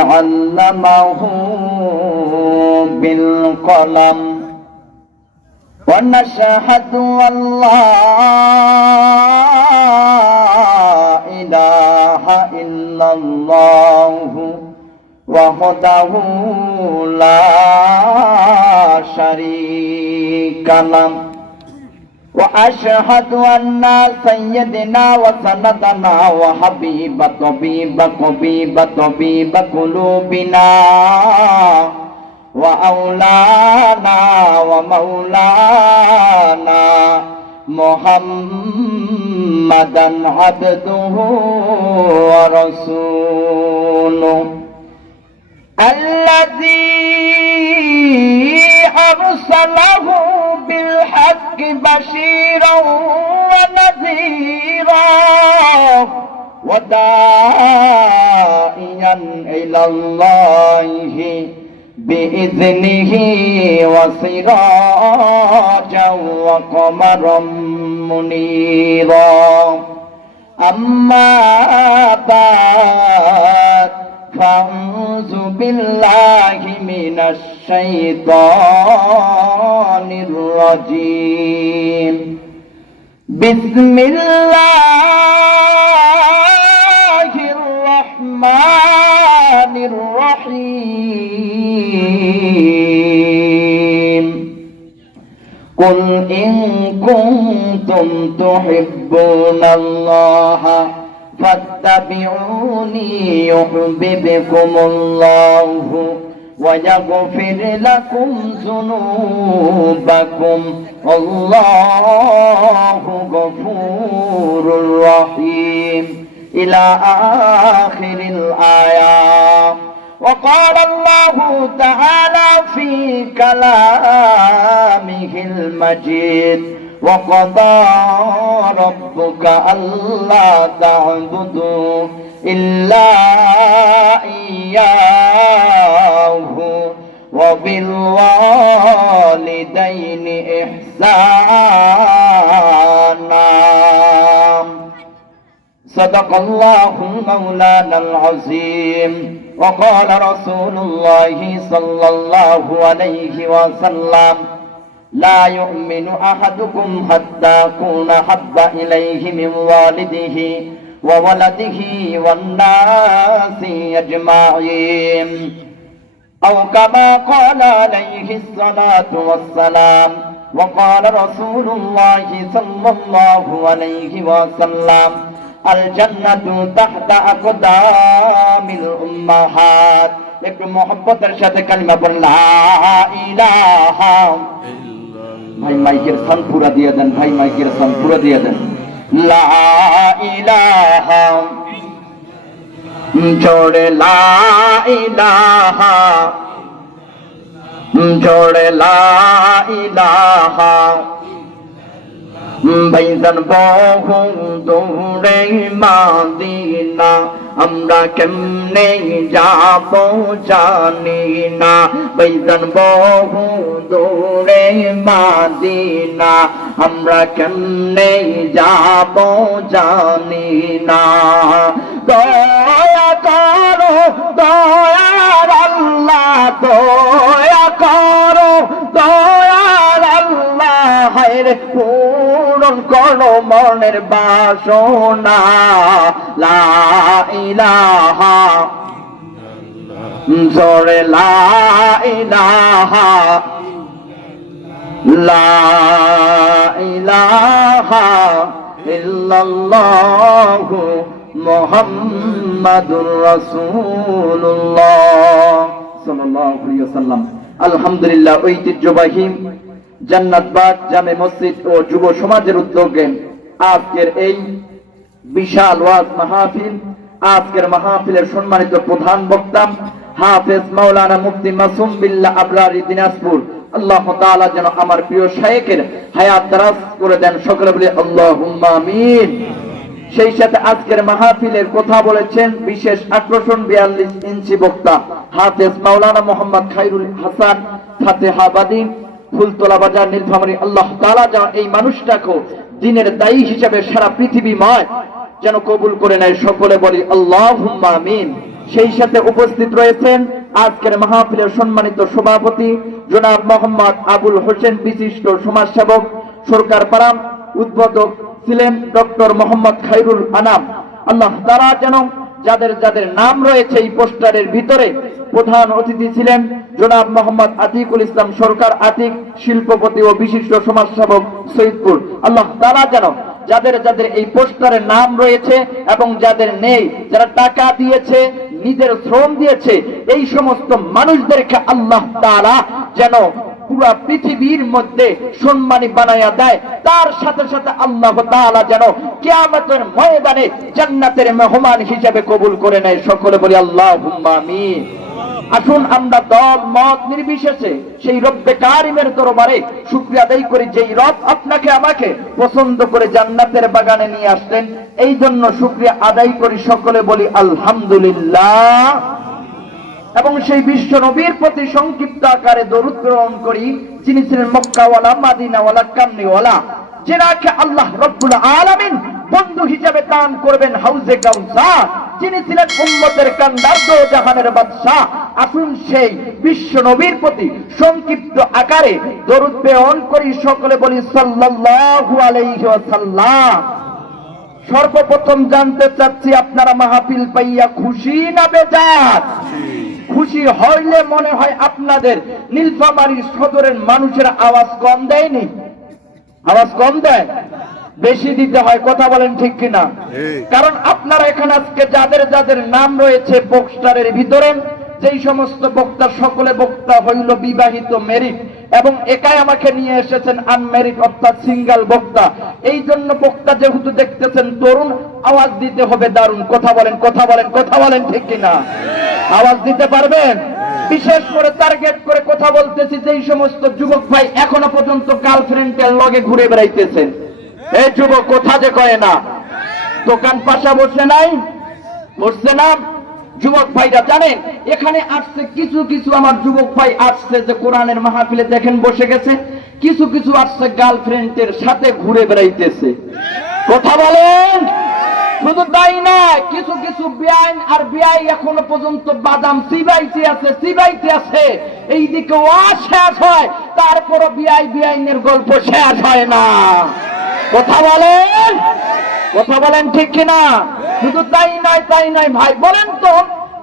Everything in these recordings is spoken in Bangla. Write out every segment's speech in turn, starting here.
علمه بالقلم ونشهد أن لا إله إلا الله وحده لا شريك له وأشهد أن سيدنا وسندنا وحبيب طبيب قلوبنا وأولانا ومولانا محمدا عبده ورسوله الذي أرسله بالحق بشيرا ونذيرا وداعيا إلى الله بإذنه وسراجا وقمرا منيرا أما بعد فأعوذ بالله من الشيطان الرجيم بسم الله الرحمن الرحيم قل إن كنتم تحبون الله فاتبعوني يحببكم الله ويغفر لكم ذنوبكم والله غفور رحيم إلى آخر الآية. وقال الله تعالى في كلامه المجيد وقضى ربك ألا تعبدوا إلا إياه وبالوالدين إحسانا صدق الله مولانا العظيم. وقال رسول الله صلى الله عليه وسلم لا يؤمن أحدكم حتى أكون أحب إليه من والده وولده والناس أجمعين أو كما قال عليه الصلاة والسلام. وقال رسول الله صلى الله عليه وسلم الجنة تحت أقدام الأمهات. একটু মহব্বতের সাথে কালিমা পড়েন লা ইলাহা ভাই মাইকের সাউন্ড পুরো দিয়ে দেন, ভাই মাইকের সাউন্ড পুরো দিয়ে দেন। লা ইলাহা জোরে লা ইলাহা জোরে লা ইলাহা ভাইজান বহু দূরে মাদিনা আমরা কেমনে যাব জানি না। ভাইজান বহু দূরে মাদিনা আমরা কেমনে যাব জানি না। দয়া করো দয়ার আল্লাহ দয়া করো দয়ার আল্লাহ হায়রে পূরণ করো মনের বাসনা। লা ইলাহা জোরে লা ইলাহা লা ইলাহা ইল্লাল্লাহু মুহাম্মাদুর রাসূলুল্লাহ সাল্লাল্লাহু আলাইহি ওয়াসাল্লাম। আলহামদুলিল্লাহ, ঐতিহ্যবাহী জান্নাতবাগ জামে মসজিদ ও যুব সমাজের উদ্যোগে আজকের এই বিশাল ওয়াজ মাহফিল, আজকের মাহফিলের সম্মানিত প্রধান বক্তা হাফেজ মাওলানা মুফতি মাসুম বিল্লাহ আবরারি দিনাজপুর, আল্লাহ তাআলা যেন আমার প্রিয় শায়েখের হায়াত দারাজ করে দেন, সকলে বলি আল্লাহুম্মা আমিন। সেই সাথে আজকের মাহফিলের কথা বলেছেন বিশেষ আকর্ষণ 42 ইঞ্চি বক্তা হাফেজ মাওলানা মোহাম্মদ খায়রুল হাসান ফাতেহাবাদী, ফুলতলা বাজার, নীলফামারী। আল্লাহ তাআলা যেন এই মানুষটাকে দিনের দায়ী হিসেবে সারা পৃথিবীময় যেন কবুল করে নেয়, সকলে বলি আল্লাহুম্মা আমিন। সেই সাথে উপস্থিত রয়েছেন আজকের মাহফিলের সম্মানিত সভাপতি জনাব মোহাম্মদ আবুল হোসেন, বিশিষ্ট সমাজসেবক, সরকার পাড়া। উদ্বোধক ছিলেন ডক্টর মোহাম্মদ খায়রুল আনাম। আল্লাহ তাআলা যেন যাদের যাদের নাম রয়েছে এই পোস্টারের ভিতরে, প্রধান অতিথি ছিলেন জনাব মোহাম্মদ আতিকুল ইসলাম সরকার আতিক, শিল্পপতি ও বিশিষ্ট সমাজসেবক, সৈয়দপুর। আল্লাহ তাআলা যেন যাদের যাদের এই পোস্টারে নাম রয়েছে এবং যাদের নেই, যারা টাকা দিয়েছে, নিজের শ্রম দিয়েছে, এই সমস্ত মানুষদেরকে আল্লাহ তাআলা যেন পুরা পৃথিবীর মধ্যে সম্মানী বানায়া দেয়। তার সাথে সাথে আল্লাহ তাআলা যেন কিয়ামতের ময়দানে জান্নাতের মেহমান হিসেবে কবুল করে নেয়। সকলে বলি আল্লাহুম্মা আমিন। আসুন আমরা দল মত নির্বিশেষে সেই রব্বে কারিমের দরবারে শুকরিয়া আদায় করি, যেই রব আপনাকে আমাকে পছন্দ করে জান্নাতের বাগানে নিয়ে আসলেন। এই জন্য শুকরিয়া আদায় করি। সকলে বলি আলহামদুলিল্লাহ। এবং সেই বিশ্ব নবীর প্রতি সংক্ষিপ্ত আকারে দরুদ গ্রহণ করি, যিনি ছিলেন মক্কাওয়ালা, মাদিনাওয়ালা, কামনিওয়ালা, যেনাকে আল্লাহ রব্বুল আলামিন বন্ধু হিসেবে দান করবেন হাউজে কাউসার, যিনি ছিলেন উম্মতের কান্ডার, দো জাহানের বাদশা। আসুন সেই বিশ্ব নবীর প্রতি সংক্ষিপ্ত আকারে দরুদ প্রেরণ করি। সকলে বলি সাল্লাল্লাহু আলাইহি ওয়াসাল্লাম। সর্বপ্রথম জানতে চাচ্ছি, আপনারা মাহফিল পাইয়া খুশি না বেজার? খুশি হইলে মনে হয় আপনাদের নীলফামারী সদরের মানুষের আওয়াজ কম দেয়নি? আওয়াজ কম দেয়? বেশি দিতে হয়। কথা বলেন ঠিক কিনা? কারণ আপনারা এখানে আজকে যাদের যাদের নাম রয়েছে পোস্টারের ভিতরে, যেই সমস্ত বক্তা, সকলে বক্তা হইল বিবাহিত, মেরিট, এবং একাই আমাকে নিয়ে এসেছেন আনমেরিট, অর্থাৎ সিঙ্গেল বক্তা। এই জন্য বক্তা যেহেতু দেখতেছেন তরুণ, আওয়াজ দিতে হবে দারুণ। কথা বলেন, কথা বলেন, কথা বলেন ঠিক কিনা? আওয়াজ দিতে পারবেন? বিশেষ করে টার্গেট করে কথা বলতেছি, যেই সমস্ত যুবক ভাই এখনো পর্যন্ত গার্লফ্রেন্ডের লগে ঘুরে বেড়াইতেছেন। এই যুবক কথা যে কয় না, দোকান পাশা বসে নাই, বসছে না। যুবক ভাইরা জানেন, এখানে আসছে কিছু কিছু আমার যুবক ভাই আসছে যে কোরআনের মাহফিলে দেখেন বসে গেছে, কিছু কিছু আসছে গার্লফ্রেন্ডের সাথে ঘুরে বেড়াইতেছে। কথা বলেন। শুধু তাই না, কিছু কিছু বিআইন আর বিআই এখনো পর্যন্ত বাদাম চিবাইতে আছে, চিবাইতে আছে। এইদিকে ওয়াজ শেষ হয়, তারপরও বিআই বিআইনের গল্প শেষ হয় না। কথা বলেন, কথা বলেন ঠিক কিনা? শুধু তাই নয়, তাই নয় ভাই, বলেন তো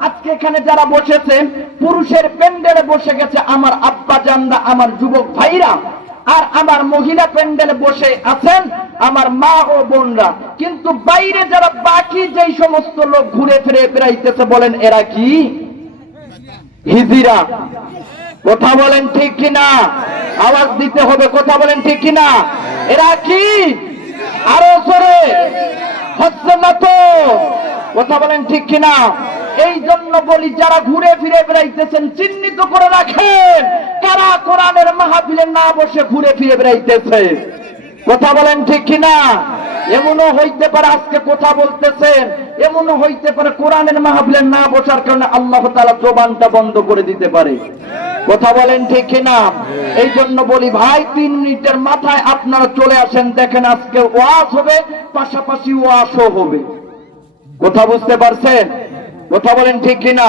আজকে এখানে যারা বসেছেন, পুরুষের প্যান্ডেলে বসে গেছে আমার আব্বা জানরা, আমার যুবক ভাইরা, আর আমার মহিলা প্যান্ডেলে বসে আছেন আমার মা ও বোনরা। কিন্তু বাইরে যারা বাকি যেই সমস্ত লোক ঘুরে ফিরে বেড়াইতেছে, বলেন এরা কি? হিজিরা। কথা বলেন ঠিক কিনা? আওয়াজ দিতে হবে। কথা বলেন ঠিক কিনা? এরা কি? আরো জোরে হচ্ছে না তো? কথা বলেন ঠিক কিনা? এই জন্য বলি, যারা ঘুরে ফিরে বেড়াইতেছেন চিহ্নিত করে রাখেন কারা কোরআনের মাহফিলে না বসে ঘুরে ফিরে বেড়াইতেছে। কথা বলেন ঠিক কিনা? এমনও হইতে পারে আজকে কথা বলতেছেন, এমনও হইতে পারে কোরআনের মাহফিলে না বসার কারণে আল্লাহ তাআলা জবানটা বন্ধ করে দিতে পারে। কথা বলেন ঠিক কিনা? এই জন্য বলি ভাই, 3 মিনিটের মাথায় আপনারা চলে আসেন, দেখেন আজকে ওয়াজ হবে, পাশাপাশি ওয়াজও হবে। কথা বুঝতে পারছেন? কথা বলেন ঠিক কিনা?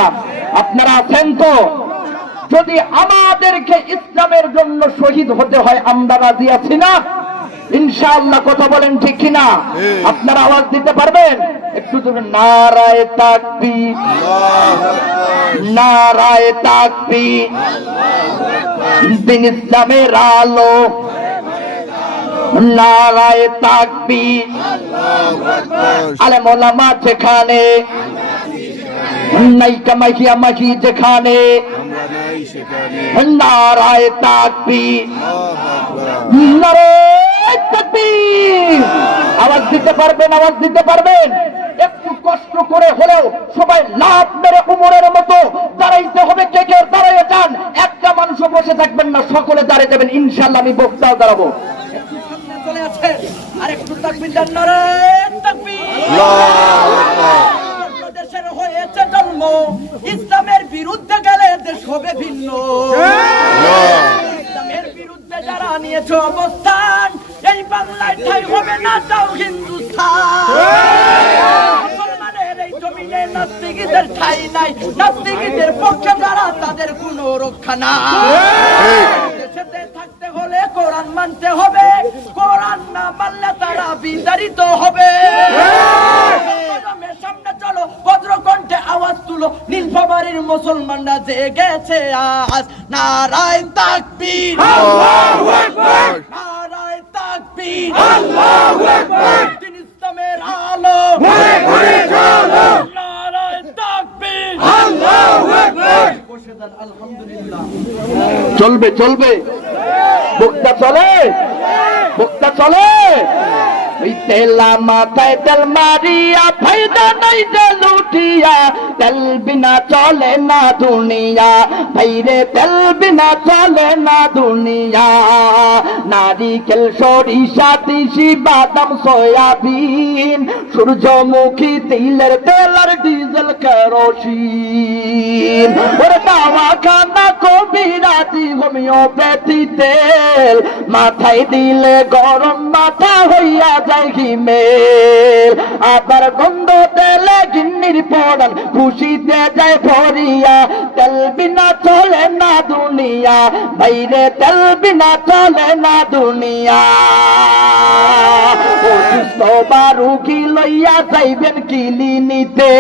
আপনারা আছেন তো? যদি আমাদেরকে ইসলামের জন্য শহীদ হতে হয়, আমরা রাজি আছি না ইনশাআল্লাহ? কথা বলেন ঠিক কিনা? আপনারা আওয়াজ দিতে পারবেন? একটু জোরে নারায়ে তাকবীর, নারায়ে তাকবীর, দিন ইসলামের আলো, নারায়ে তাকবীর। আলেম ওলামা যেখানে, নাইকা মাহিয়া মাহি যেখানে, নারায়ে তাকবীর, নারায়ে তাকবীর। আওয়াজ দিতে পারবেন? আওয়াজ দিতে পারবেন? একটু কষ্ট করে হলেও সবাই লাফ মেরে উমরের মতো দাঁড়াইতে হবে। কে কে দাঁড়াইয়ে যান, একটা মানুষও বসে থাকবেন না, সকলে দাঁড়িয়ে যাবেন ইনশাআল্লাহ। আমি বক্তাও দাঁড়াবো। চলে আছে আর একটু তাকবীর দেন, নারায়ে তাকবীর। দেশের হয়েছে জন্ম, ইসলামের বিরুদ্ধে গেলে দেশ হবে ভিন্ন। ইসলামের বিরুদ্ধে যারা নিয়েছে অবস্থান, এই বাংলায় ঠাই হবে না তাও হিন্দুস্তান। মুসলমানের এই জমিনে নাস্তিকদের ঠাই নাই, নাস্তিকদের পক্ষে যারা তাদের কোনো রক্ষা নাই। দেশেতে থাকতে হলে কোরআন মানতে হবে, কোরআন না মানলে তারা বিতাড়িত হবে। সামনে চলো, ভদ্রকণ্ঠে আওয়াজ তুলো, নীলফামারীর মুসলমানরা জেগেছে আজ। নারায়ে তাকবীর, আল্লাহু আকবার, নারায়ে তাকবীর, আল্লাহু আকবার। দিন ইসলামের আলো ঘুরে ঘুরে জ্বলো, নারায়ে তাকবীর, আল্লাহু আকবার। বসে যান, আলহামদুলিল্লাহ। চলবে চলবে, বক্তা চলে, বক্তা চলে। ওই তেলা মাথায় তেল মারিয়া ফায়দা নাই যে লুটিয়া, তেল বিনা চলে না দুনিয়া, ভাইরে তেল বিনা চলে না দুনিয়া। নারিকেল সরিষা তিসি বাদাম সয়াবিন, সূর্যমুখী তিলের তেল আর ডিজেল কেরোসিন, ওরে দাওয়াখানা কবিরাজি হোমিওপ্যাথি তেল, মাথায় দিলে গরম মাথা হইয়া যায় হিমেল। আবার গন্ধ তেলে গিন্নির পড়ান খুশিতে যায় ভরিয়া, তেল বিনা চলে না দুনিয়া, বাইরে তেল বিনা চলে না দুনিয়া। অসুস্থ বা রুগী লইয়া যাইবেন ক্লিনিতে,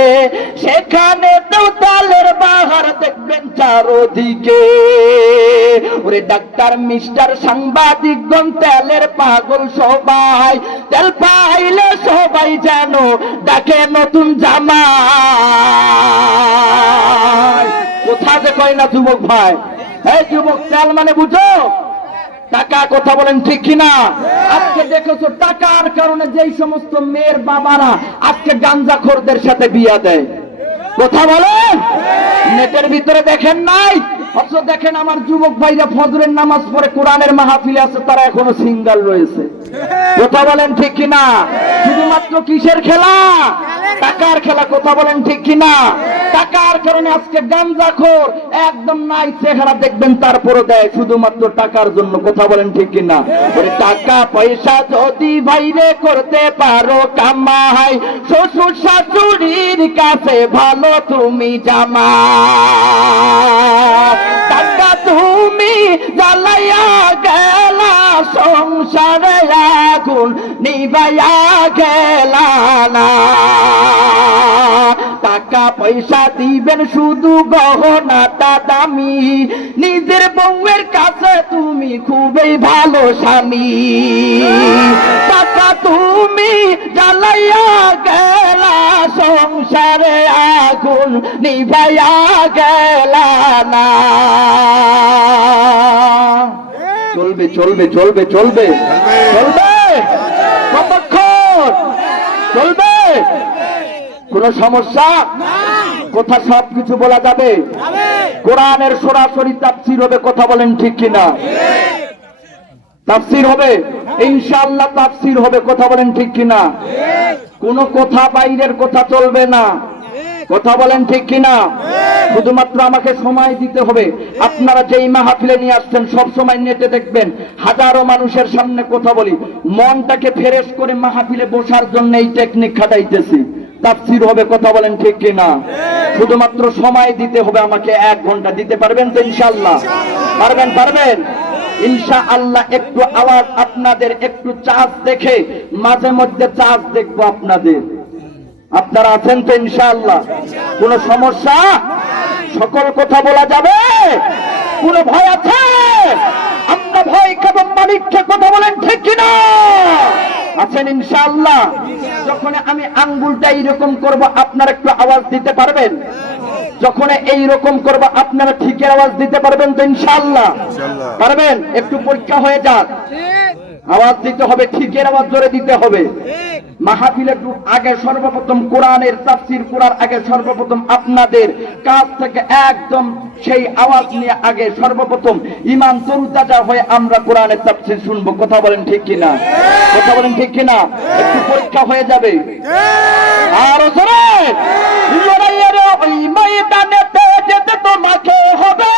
সেখানে দেওতালের বাহার দেখবেন চারদিকে। ওরে ডাক্তার মিস্টার সাংবাদিকগণ তেলের পাগল সবাই, তেল পাইলে সবাই যেন ডাকে নতুন জামাই। কোথা যে কয় না যুবক ভাই, এই যুবক তেল মানে বুঝো টাকা, কথা বলেন ঠিক কিনা? আজকে দেখেছো টাকার কারণে যেই সমস্ত মেয়ের বাবারা আজকে গাঞ্জাখোরদের সাথে বিয়া দেয়, কথা বলেন। নেটের ভিতরে দেখেন নাই? অথচ দেখেন আমার যুবক ভাইরা ফজরের নামাজ পড়ে কোরআনের মাহফিলে আছে, তারা এখনো সিঙ্গেল রয়েছে, কথা বলেন ঠিক কিনা? শুধুমাত্র কিসের খেলা? টাকার খেলা, কথা বলেন ঠিক কিনা? টাকার কারণে আজকে গাঞ্জাখোর একদম নাই চেহারা দেখবেন, তারপরে দেয় শুধুমাত্র টাকার জন্য, কথা বলেন ঠিক কিনা? টাকা পয়সা যদি বাইরে করতে পারো কামাই, শ্বশুর শাশুড়ির কাছে ভালো তুমি জামাই। টাকা তুমি জ্বালাইয়া গেলা সংসারে আগুন নিভাইয়া গেলা না। টাকা পয়সা দিবেন শুধু গহনাটা দামি, নিজের বউয়ের কাছে তুমি খুবই ভালো স্বামী। টাকা তুমি জ্বালাইয়া গেলা সংসারে আগুন নিভাইয়া গেলা না। চলবে চলবে চলবে চলবে চলবে, কতক্ষণ চলবে? কোন সমস্যা? কথা সবকিছু বলা যাবে? কোরআনের সরাসরি তাফসীর হবে, কথা বলেন ঠিক কিনা? তাফসীর হবে ইনশাআল্লাহ, তাফসীর হবে, কথা বলেন ঠিক কিনা? কোন কথা বাইরের কথা চলবে না, কথা বলেন ঠিক কিনা? শুধুমাত্র আমাকে সময় দিতে হবে। আপনারা যেই মাহফিলে নিয়ে আসছেন সব সময় নেটে দেখবেন হাজারো মানুষের সামনে কথা বলি, মনটাকে ফ্রেশ করে মাহফিলে বসার জন্য এই টেকনিক খাটাইতেছি। তাফসীর হবে, কথা বলেন ঠিক কিনা? শুধুমাত্র সময় দিতে হবে আমাকে, 1 ঘন্টা দিতে পারবেন তো ইনশাআল্লাহ? পারবেন? পারবেন ইনশাআল্লাহ। একটু আওয়াজ আপনাদের, একটু চার্জ দেখে মাঝে মধ্যে চার্জ দেখবো আপনাদের। আপনারা আছেন তো ইনশাআল্লাহ? কোন সমস্যা? সকল কথা বলা যাবে? কোন ভয় আছে? আমরা ভয় খাবো মালিককে, কথা বলেন ঠিক কিনা? আছেন ইনশাআল্লাহ? যখন আমি আঙ্গুলটা এইরকম করব আপনারা একটু আওয়াজ দিতে পারবেন? যখন এইরকম করব আপনারা ঠিকের আওয়াজ দিতে পারবেন তো ইনশাআল্লাহ? পারবেন? একটু পরীক্ষা হয়ে যাক, আওয়াজ দিতে হবে, ঠিকের আওয়াজ জোরে দিতে হবে। মাহফিলের আগে সর্বপ্রথম কোরআনের তাফসীর করার আগে সর্বপ্রথম আপনাদের কাছ থেকে একদম সেই আওয়াজ নিয়ে আগে সর্বপ্রথম ঈমান তরুতাজা হয়ে আমরা কোরআনের তাফসীর শুনবো, কথা বলেন ঠিক কিনা? কথা বলেন ঠিক কিনা? একটু পরীক্ষা হয়ে যাবে। আর জোরে লড়াইয়ের ওই ময়দানেতে যেতে তোমাকে হবে,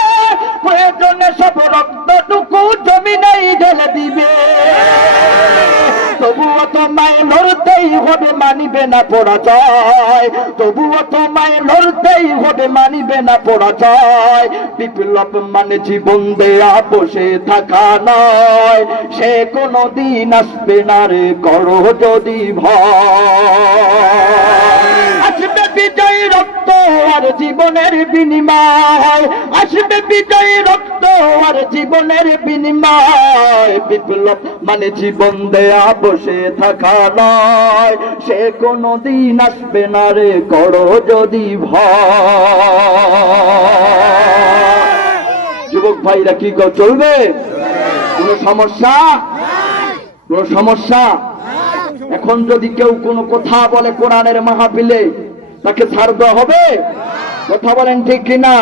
প্রয়োজনে সব রক্তটুকু জমিনেই ঢেলে দিবে, তবুও তোমায় লড়তেই হবে হবে, মানিবে না পরাজয়, তবুও তোমায় লড়তেই হবে, মানিবে না পরাজয়। বিপ্লব মানে জীবন দেয়া বসে থাকা নয়, সে কোনো দিন আসবে না রে, করো যদি ভয়। আসবে বিজয়ী রক্ত আর জীবনের বিনিময়, আসবে বিজয়ী রক্ত আর জীবনের বিনিময়। বিপ্লব মানে জীবন দেয়া বসে থাকা নয়, সে কোনো দিন আসবে না রে, করো যদি ভয়। যুবক ভাইরা কি চলবে? কোন সমস্যা? কোন সমস্যা? এখন যদি কেউ কোনো কথা বলে কোরআনের মাহফিলে, তাকে ছাড় দেওয়া হবে? কথা বলেন ঠিক কিনা?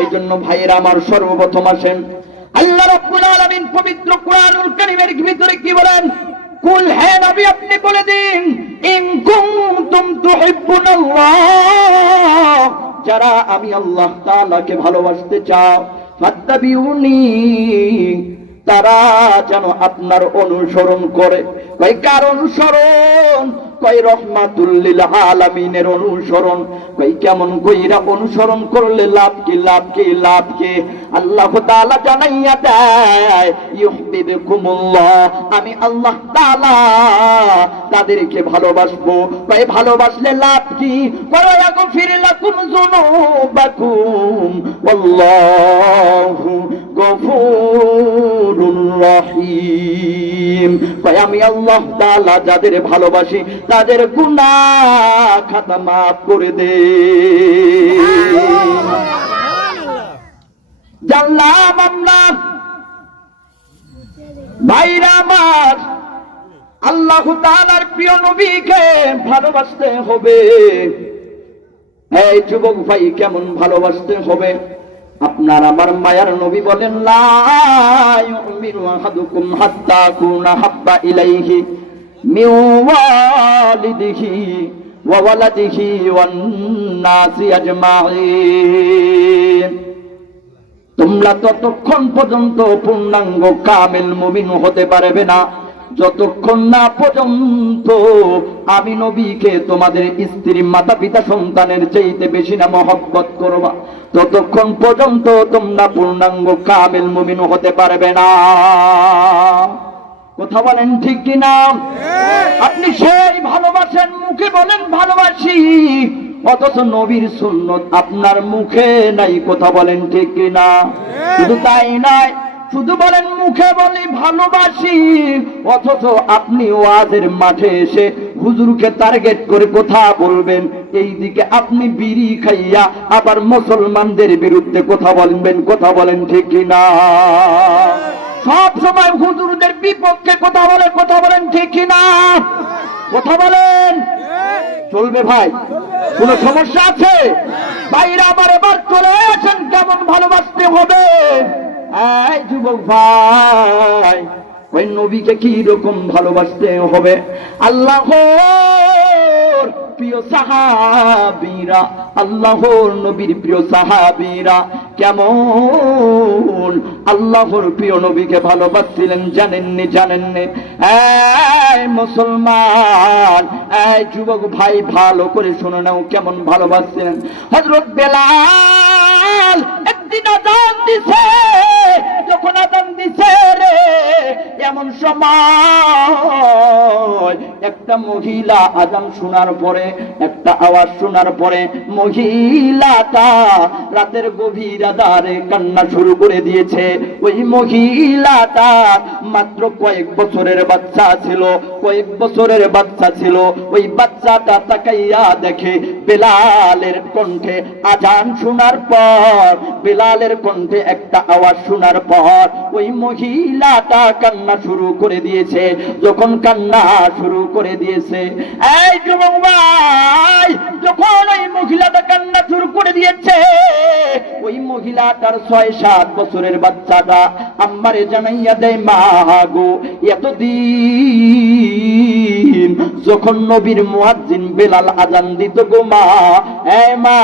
এই জন্য ভাইয়েরা আমার, সর্বপ্রথম আসেন আল্লাহ রাব্বুল আলামিন পবিত্র কোরআনুল কারীমের ভিতরে কি বলেন? কুল, হে নবী আপনি বলে দিন, ইন কুনতুম তুহিব্বুনাল্লাহ, যারা আমি আল্লাহ তাআলাকে ভালোবাসতে চাও, ফাত্তাবিউনি, তারা যেন আপনার অনুসরণ করে। কয় কার অনুসরণ? কয় রহমাতুল লিল আলামিনের অনুসরণ। কই কেমন কইরা অনুসরণ করলে লাভ কি, লাভ কি, লাভ কি? আল্লাহ তাআলা জানাইয়া দেয়, ইউহিব্বুকুমুল্লাহ, আমি আল্লাহ তাআলা তাদেরকে ভালোবাসবো। কই ভালোবাসলে লাভ কি? কয় ইয়াগফির লাকুম যুনুবাকুম আল্লাহু গফুরুর রহিম। কই আমি আল্লাহ তাআলা যাদের ভালোবাসি তাদের গুনাহ খাতা মাফ করে দে। জানলাম আমরা ভাইরা আমার, আল্লাহ তাআলার প্রিয় নবীকে ভালোবাসতে হবে। এই যুবক ভাই, কেমন ভালোবাসতে হবে? আপনার আমার মায়ার নবী বলেন, লা ইউমিনু আহাদুকুম হাত্তা কুনা হাব্বা ইলাইহি মিন ওয়ালিদিহি ওয়া ওয়ালাদিহি ওয়ান নাসি আজমাইন। তোমরা ততক্ষণ পর্যন্ত পূর্ণাঙ্গ কামেল মুমিন হতে পারবে না যতক্ষণ না পর্যন্ত আমি নবীকে তোমাদের স্ত্রী, মাতা পিতা, সন্তানের চাইতে বেশি না মহব্বত করবা, ততক্ষণ পর্যন্ত তোমরা পূর্ণাঙ্গ কামেল মুমিন হতে পারবে না। কথা বলেন ঠিক কিনা? আপনি সেই ভালোবাসেন, মুখে বলেন ভালোবাসি, অথচ নবীর সুন্নত আপনার মুখে নাই। কথা বলেন ঠিক কিনা? শুধু তাই নয়, শুধু বলেন মুখে বলি ভালোবাসি, অথচ আপনি ওয়াজের মাঠে এসে হুজুরকে টার্গেট করে কথা বলবেন, এইদিকে আপনি বিড়ি খাইয়া আবার মুসলমানদের বিরুদ্ধে কথা বলবেন। কথা বলেন ঠিক কিনা? সব সময় হুজুরদের বিপক্ষে কথা বলে। কথা বলেন ঠিক কিনা? কথা বলেন। চলবে ভাই? কোন সমস্যা আছে? ভাইরা আমার এবার চলে আসেন, কেমন ভালোবাসতে হবে। এই যুবক ভাই, ওই নবীকে কি রকম ভালোবাসতে হবে? আল্লাহর প্রিয় সাহাবীরা, আল্লাহর নবীর প্রিয় সাহাবীরা কেমন আল্লাহর প্রিয় নবীকে ভালোবাসছিলেন জানেননি? জানেননি? এই মুসলমান, এই যুবক ভাই, ভালো করে শুনে নাও কেমন ভালোবাসছিলেন। হযরত বেলাল একদিন আযান দিছে, যখন আযান দিছে রে, এমন সময় একটা মহিলা আযান শোনার পরে, একটা আওয়াজ শোনার পরে মহিলাটা রাতের গভীর আঁধারে কান্না শুরু করে দিয়েছে। ওই মহিলাটা মাত্র কয়েক বছরের বাচ্চা ছিল, কয়েক বছরের বাচ্চা ছিল। ওই বাচ্চাটা তাকাইয়া দেখে বেলালের কণ্ঠে আযান শোনার পর, বেলালের কণ্ঠে একটা আওয়াজ শোনার পর ওই মহিলাটা কান্না শুরু করে দিয়েছে। যখন কান্না শুরু করে দিয়েছে, এই যুবক ভাই, যখন ওই মহিলাটা কান্না শুরু করে দিয়েছে, ওই মহিলাটার ৬-৭ বছরের বাচ্চাটা আম্মারে জানাইয়া দেয়, মা গো এতদিন যখন নবীর মুয়াজ্জিন বেলাল আজান দিত গো মা, এ মা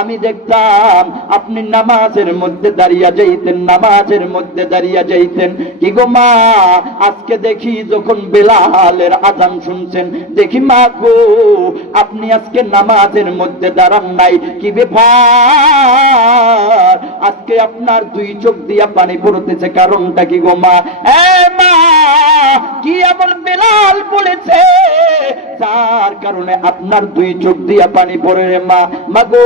আমি দেখতাম আপনি নামাজের মধ্যে দাঁড়িয়ে যাইতেন, নামাজের মধ্যে দাঁড়িয়ে যাইতেন। কি গো মা আজকে দেখি যখন বেলালের আজান শুনছেন, দেখি মা গো আপনি আজকে নামাজের মধ্যে দাঁড়ান নাই, কি ব্যাপার আজকে আপনার দুই চোখ দিয়া পানি পড়তেছে, কারণটা কি গো মা? এ মা কি এমন বেলাল বলেছে যার কারণে আপনার দুই চোখ দিয়া পানি পড়ে রে মা? মা গো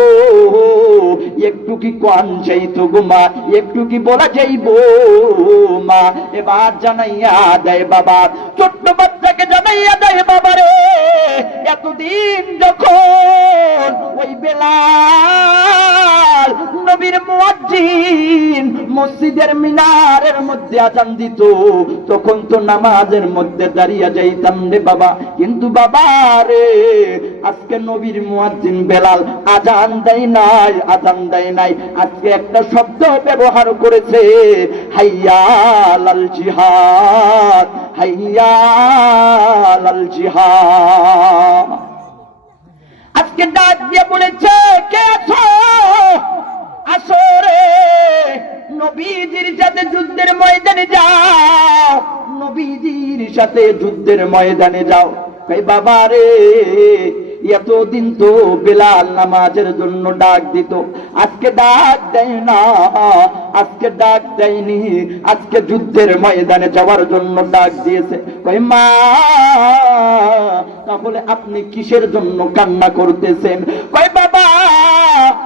একটু কি কোন যাইতো গো মা, একটু কি বলা যাইবো মা? এবার জানাইয়া দেয় বাবা, ছোট্ট বাচ্চাকে জানাইয়া দেয় বাবা রে, এতদিন যখন ওই বেলাল নবীর মুয়াজ্জিন মসজিদের মিনারের মধ্যে আজান দিত, তখন তো নামাজের মধ্যে দাঁড়িয়ে যাইতাম রে বাবা, কিন্তু বাবা রে আজকে নবীর মুয়াজ্জিন বেলাল আজান দেয় নাই, আজান দেয় নাই, আজকে একটা শব্দ ব্যবহার করেছে, হাইয়া আলাল জিহাদ, হাইয়া আলাল জিহাদ। আজকে ডাক দিয়ে বলেছে, কে আছো? আসো রে নবীজির সাথে যুদ্ধের ময়দানে যাও, নবীজির সাথে যুদ্ধের ময়দানে যাও। কই বাবা রে এতদিন তো বেলাল নামাজের জন্য ডাক দিত, আজকে ডাক দেয় না, আজকে ডাক দেয়নি, আজকে যুদ্ধের ময়দানে যাওয়ার জন্য ডাক দিয়েছে। কই মা তাহলে আপনি কিসের জন্য কান্না করতেছেন? কই বাবা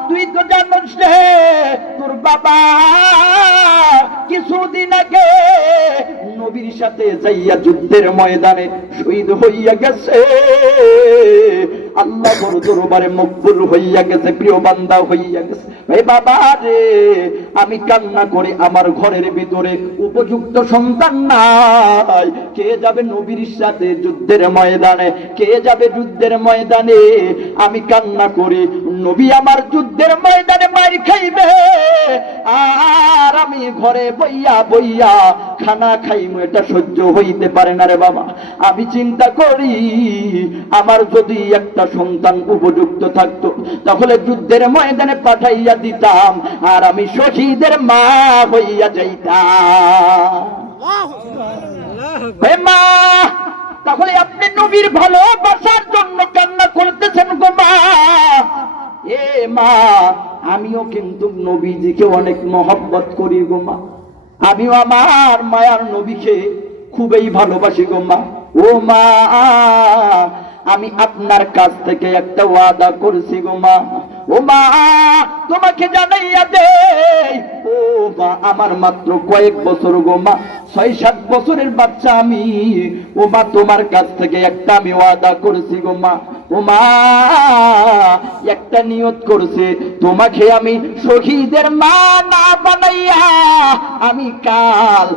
তুই তো জানোস রে তোর বাবা কিছুদিন আগে নবীর সাথে যাইয়া যুদ্ধের ময়দানে শহীদ হইয়া গেছে, আল্লাহ বড় দরবারে মকবুল হইয়া গেছে, প্রিয় বান্দা হইয়া গেছে। এই বাবা রে আমি কান্না করি, আমার ঘরের ভিতরে উপযুক্ত সন্তান নাই, কে যাবে নবীর সাথে যুদ্ধের ময়দানে, কে যাবে যুদ্ধের ময়দানে? আমি কান্না করি, নবী আমার যুদ্ধের ময়দানে মার খাইবে আর আমি ঘরে বইয়া বইয়া খানা খাইমু, এটা সহ্য হইতে পারে না রে বাবা। আমি চিন্তা করি আমার যদি একটা সন্তান উপযুক্ত থাকতো তাহলে যুদ্ধের ময়দানে পাঠাইয়া দিতাম আর আমি শহীদের মা হইয়া যাইতাম। হে মা তাহলে আপনি নবীর ভালোবাসার জন্য কান্না করতেছেন গো মা? এ মা আমিও কিন্তু নবীজিকে অনেক মহব্বত করি গো মা, আমিও আমার মায়ার নবীকে খুবই ভালোবাসি গো মা। ও মা আমি আপনার কাছ থেকে একটা ওয়াদা করছি গো মা। ও মা তোমাকে জানাইয়া দে, ও মা আমার মাত্র কয়েক বছর গো মা, 6-7 বছরের বাচ্চা আমি। ও মা তোমার কাছ থেকে একটা আমি ওয়াদা করছি গো মা। ও মা একটা নিয়ত করছে, তোমাকে আমি শহীদের মা না বানাইয়া আমি কাল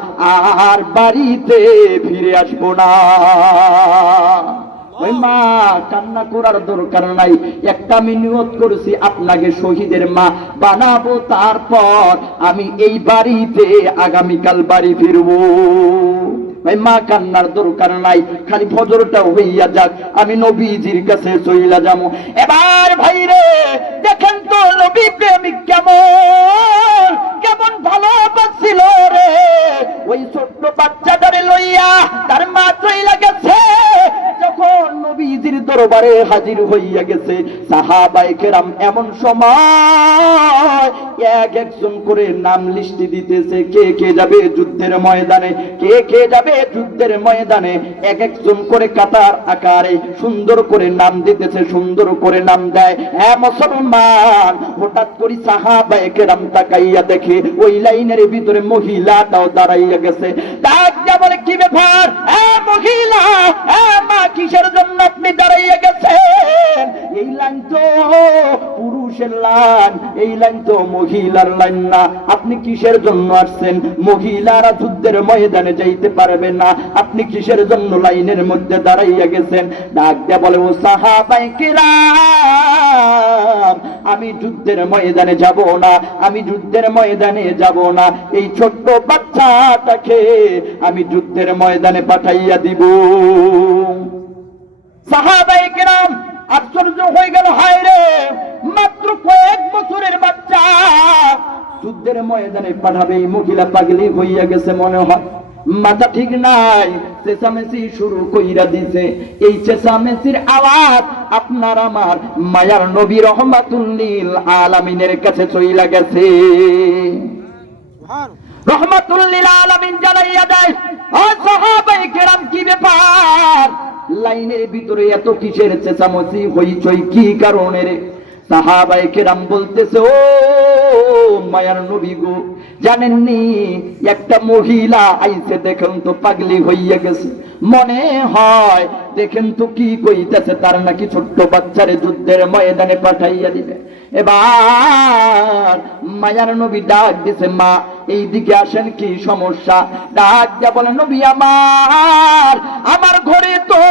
আর বাড়িতে ফিরে আসবো না। ওই মা কান্না করার দরকার নাই, একটা আমি নিয়ত করেছি আপনাকে শহীদের মা বানাবো, তারপর আমি এই বাড়িতে আগামীকাল বাড়ি ফিরবো। ভাই মা কান্নার দরকার নাই, খালি ফজরটা হইয়া যাক আমি নবীজির কাছে চইলা যাবো। এবার ভাই রে দেখেন তো নবী প্রেমিক কেমন কেমন ভালোবাসছিল রে, ওই ছোট্ট বাচ্চাটারে লইয়া তার মা চইলা গেছে, যখন নবীজির দরবারে হাজির হইয়া গেছে সাহাবায়ে কেরাম এমন সময় এক একজন করে নাম লিস্টি দিতেছে, কে কে যাবে যুদ্ধের ময়দানে, কে কে যাবে যুদ্ধের ময়দানে, এক একজন করে কাতার আকারে সুন্দর করে নাম দিতেছে, সুন্দর করে নাম দেয়। হ্যাঁ মুসলমান, হঠাৎ করে সাহাবায়ে কেরাম তাকাইয়া দেখে ওই লাইনের ভিতরে মহিলাটাও দাঁড়াইয়া গেছে। ডাক দিয়া বলে, কি ব্যাপার? হ্যাঁ মহিলা, হ্যাঁ মা কিসের জন্য আপনি দাঁড়াইয়া গেছেন, এই লাইন তো পুরুষের লাইন, এই লাইন তো মহিলার লাইন না। আপনি কিসের জন্য আসছেন? মহিলারা যুদ্ধের ময়দানে যাইতে পারবে না, আপনি কিসের জন্য লাইনের মধ্যে দাঁড়াইয়া গেছেন? ডাক দেয়া বলে, ও সাহাবায়ে কেরাম, আমি যুদ্ধের ময়দানে যাব না, আমি যুদ্ধের ময়দানে যাব না, এই ছোট্ট বাচ্চাটাকে আমি যুদ্ধের ময়দানে পাঠাইয়া দিব। সাহাবায়ে কেরাম আশ্চর্য হয়ে গেল, হায় রে, মাত্র কয়েক বছরের বাচ্চা যুদ্ধের ময়দানে পাঠাবে? এই মহিলা পাগলি হইয়া গেছে মনে হয়, মাথা ঠিক নাই, চেঁচামেচি শুরু কইরা দিছে। এই চেঁচামেচির আওয়াজ আপনার আমার মায়ার নবী রহমাতুল লিল আলামিনের কাছে চইলা গেছে। রহমাতুল লিল আলামিন জানাইয়া দেয়, ও সাহাবায়ে কেরাম, কি ব্যাপার? লাইনের ভিতরে এত কিসের চেঁচামেচি, হইচই কি কারণে রে? সাহাবায়ে কেরাম বলতেছে, ও মায়ার নবী গো, জানেননি একটা মহিলা আইছে, দেখেন তো পাগলি হইয়া গেছে মনে হয়, দেখেন তো কি কইতেছে, তার নাকি ছোট্ট বাচ্চারে যুদ্ধের ময়দানে পাঠাইয়া দিবে। এবার মায়ার নবী ডাক দিছে, মা এইদিকে আসেন, কি সমস্যা? ডাক দিয়া বলে, নবী আমার ঘরে তো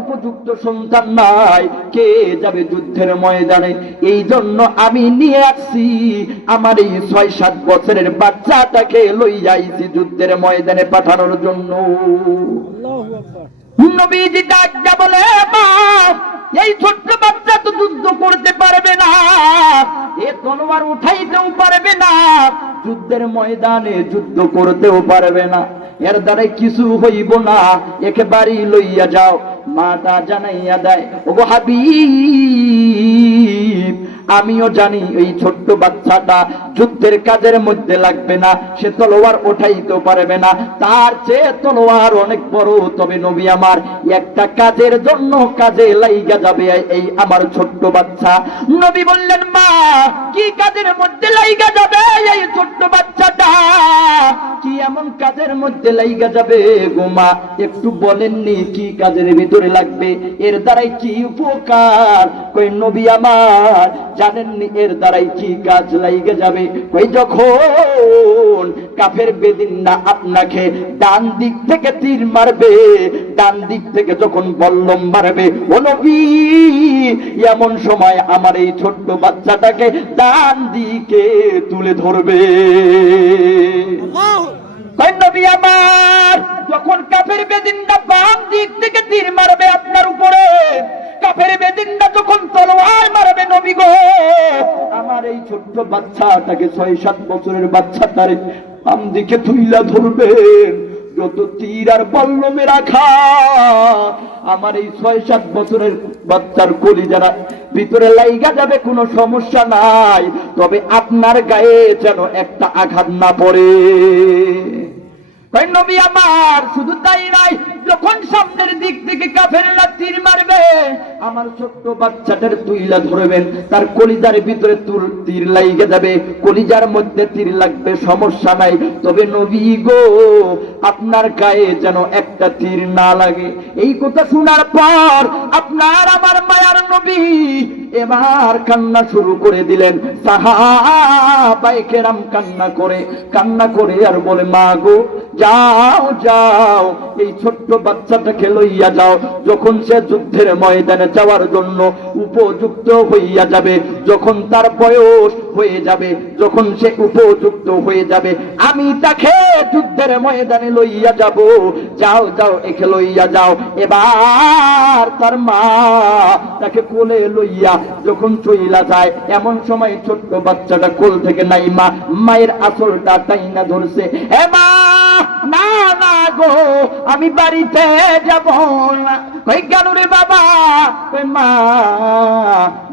উপযুক্ত সন্তান নাই, কে যাবে যুদ্ধের ময়দানে? এই জন্য আমি নিয়ে আসছি আমার এই 6-7 বছরের বাচ্চাটাকে লইয়া আইছি যুদ্ধের ময়দানে পাঠানোর জন্য। নবীজি ডাক দিয়া বলে, মা এই ছোট্ট বাচ্চা তো যুদ্ধ করতে পারবে না, এ তলোয়ার উঠাইতেও পারবে না, যুদ্ধের ময়দানে যুদ্ধ করতেও পারবে না, এর দ্বারাই কিছু হইব না, একে বাড়ি লইয়া যাও। মাটা জানাইয়া দেয়, ওগো হাবিব, আমিও জানি এই ছোট্ট বাচ্চাটা যুদ্ধের কাজের মধ্যে লাগবে না, সে তলোয়ার উঠাইতেও পারবে না, তার চেয়ে তলোয়ার অনেক বড়, তবে নবী আমার একটা কাজের জন্য কাজে লাইগা যাবে এই আমার ছোট্ট বাচ্চা। নবী বললেন, মা কি কাজের মধ্যে লাইগা যাবে এই ছোট্ট বাচ্চাটা? কি এমন কাজের মধ্যে লাইগা যাবে গো মা? একটু বলেননি কি কাজের ভিতরে লাগবে, এর দ্বারাই কি উপকার? কই নবী আমার জানেননি এর দ্বারাই কি কাজ লাইগে যাবে? কই যখন কাফের বেদিনরা আপনাকে ডান দিক থেকে তীর মারবে, ডান দিক থেকে যখন বল্লম মারবে, ও নবী এমন সময় আমার এই ছোট্ট বাচ্চাটাকে ডান দিকে তুলে ধরবে। কই নবী আমার যখন কাফের বেদিনরা বাম দিক থেকে তীর মারবে আপনার উপরে, কাফের বেদিনরা যখন তলোয়ার মারবে, নবী গো আমার এই ছোট্ট বাচ্চাটাকে 6-7 বছরের বাচ্চাটারে বাম দিকে তুইলা ধরবেন। যত তীর আর বল্লমে রাখা আমার এই 6-7 বছরের বাচ্চার কলিজারা ভিতরে লাইগা যাবে, কোনো সমস্যা নাই, তবে আপনার গায়ে যেন একটা আঘাত না পড়ে। নবী আমার শুধু তাই নাই, যখন সামনের দিক থেকে কাফেররা তীর মারবে, আমার ছোট্ট বাচ্চাটার তুইলা ধরবেন, তার কলিজার ভিতরে তীর লাইগে যাবে, কলিজার মধ্যে তীর লাগবে, সমস্যা নাই, তবে নবী গো আপনার গায়ে যেন একটা তীর না লাগে। এই কথা শোনার পর আপনার আমার মায়ার নবী এবার কান্না শুরু করে দিলেন। সাহাবায়ে কেরাম কান্না করে আর বলে, মা গো যাও যাও, এই ছোট্ট বাচ্চাটাকে লইয়া যাও, যখন সে যুদ্ধের ময়দানে যাওয়ার জন্য উপযুক্ত হইয়া যাবে, যখন তার বয়স হয়ে যাবে, যখন সে উপযুক্ত হয়ে যাবে, আমি তাকে যুদ্ধের ময়দানে লইয়া যাব। যাও যাও, একে লইয়া যাও। এবার তার মা তাকে কোলে লইয়া যখন চইলা যায়, এমন সময় ছোট্ট বাচ্চাটা কোল থেকে নাইমা মায়ের আঁচলটা টাইনা ধরছে। এ মা, না না গো, আমি বাড়িতে যাব না। কই কেন রে বাবা? কই মা,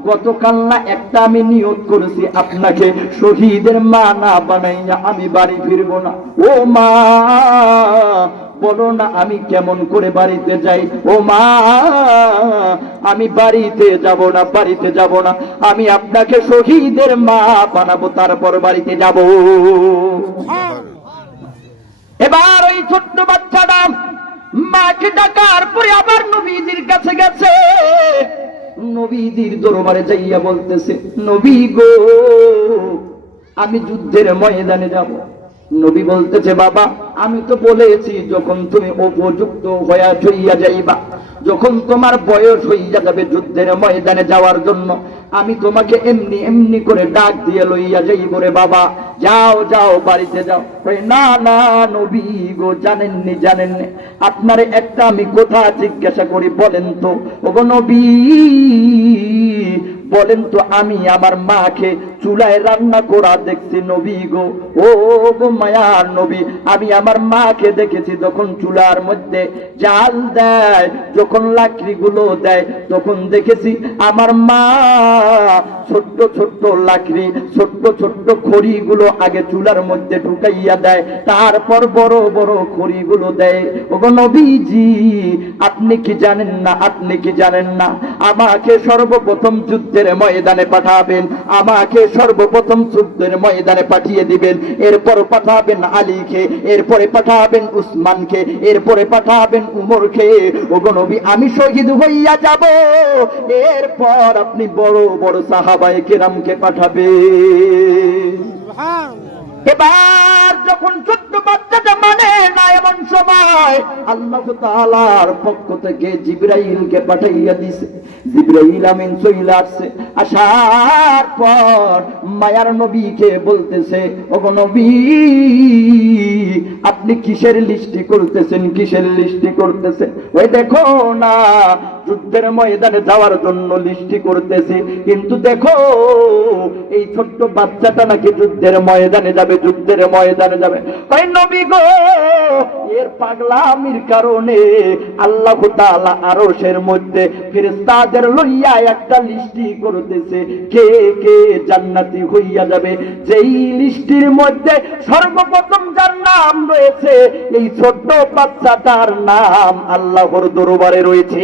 গতকাল না একটা আমি নিয়ত করেছি, আপনাকে শহীদের মা না বানাইয়া আমি বাড়ি ফিরবো না। ও মা বলো না আমি কেমন করে বাড়িতে যাই? ও মা, আমি বাড়িতে যাব না, বাড়িতে যাব না, আমি আপনাকে শহীদের মা বানাবো, তারপর বাড়িতে যাব। এবার ওই ছোট্ট বাচ্চাটা মাকে ডাকার পরে আবার নবীজির কাছে গেছে, নবীজির দরবারে যাইয়া বলতেছে, নবী গো আমি যুদ্ধের ময়দানে যাব। নবী বলতেছে, বাবা আমি তো বলেছি যখন তুমি উপযুক্ত হইয়া যাইবা, যখন তোমার বয়স হইয়া যাবে যুদ্ধের ময়দানে যাওয়ার জন্য, আমি তোমাকে এমনি এমনি করে ডাক দিয়ে লইয়া যাইব রে বাবা, যাও যাও বাড়িতে যাও। না না নবী গো জানেননি আপনারে একটা আমি কথা জিজ্ঞাসা করি, বলেন তো ওগো নবী, বলেন তো আমি আমার মাকে চুলায় রান্না করা দেখছি নবী গো, ও গো মায়ার নবী, আমি আমার মাকে দেখেছি যখন চুলার মধ্যে জাল দেয়, যখন লাকড়িগুলো দেয়, তখন দেখেছি আমার মা ছোট্ট ছোট্ট লাকড়ি, ছোট্ট ছোট্ট খড়িগুলো আগে চুলার মধ্যে ঢুকাইয়া দেয়, তারপর বড় বড় খড়িগুলো দেয়। ওগো নবীজি আপনি কি জানেন না আমাকে সর্বপ্রথম যুদ্ধের ময়দানে পাঠাবেন, আমাকে সর্বপ্রথম যুদ্ধের ময়দানে পাঠিয়ে দিবেন, এরপর পাঠাবেন আলীকে, এরপরে পাঠাবেন উসমানকে, এরপরে পাঠাবেন উমরকে। ওগো নবী আমি শহীদ হইয়া যাব, এরপর আপনি বড় বড় সাহাবায়ে কেরামকে পাঠাবেন। এবার যখন ছোট্ট বাচ্চাটা মানে না, এমন সময় আল্লাহ তাআলার পক্ষ থেকে জিবরাইলকে পাঠাইয়া দিছে। জিবরাইল আমিন চলে আসছে, আসার পর মায়ার নবীকে বলতেছে, ওগো নবী আপনি কিসের লিস্টি করতেছেন? ওই দেখো না যুদ্ধের ময়দানে যাওয়ার জন্য লিস্টি করতেছি, কিন্তু দেখো এই ছোট্ট বাচ্চাটা নাকি যুদ্ধের ময়দানে যাবে। ওই নবী গো এর পাগলামির কারণে আল্লাহ তাআলা আরশের মধ্যে ফেরেশতাদের লইয়া একটা লিস্টি করতেছে, কে কে জান্নাতি হইয়া যাবে। যেই লিস্টির মধ্যে সর্বপ্রথম যার নাম রয়েছে, এই ছোট্ট বাচ্চাটার নাম আল্লাহর দরবারে রয়েছে।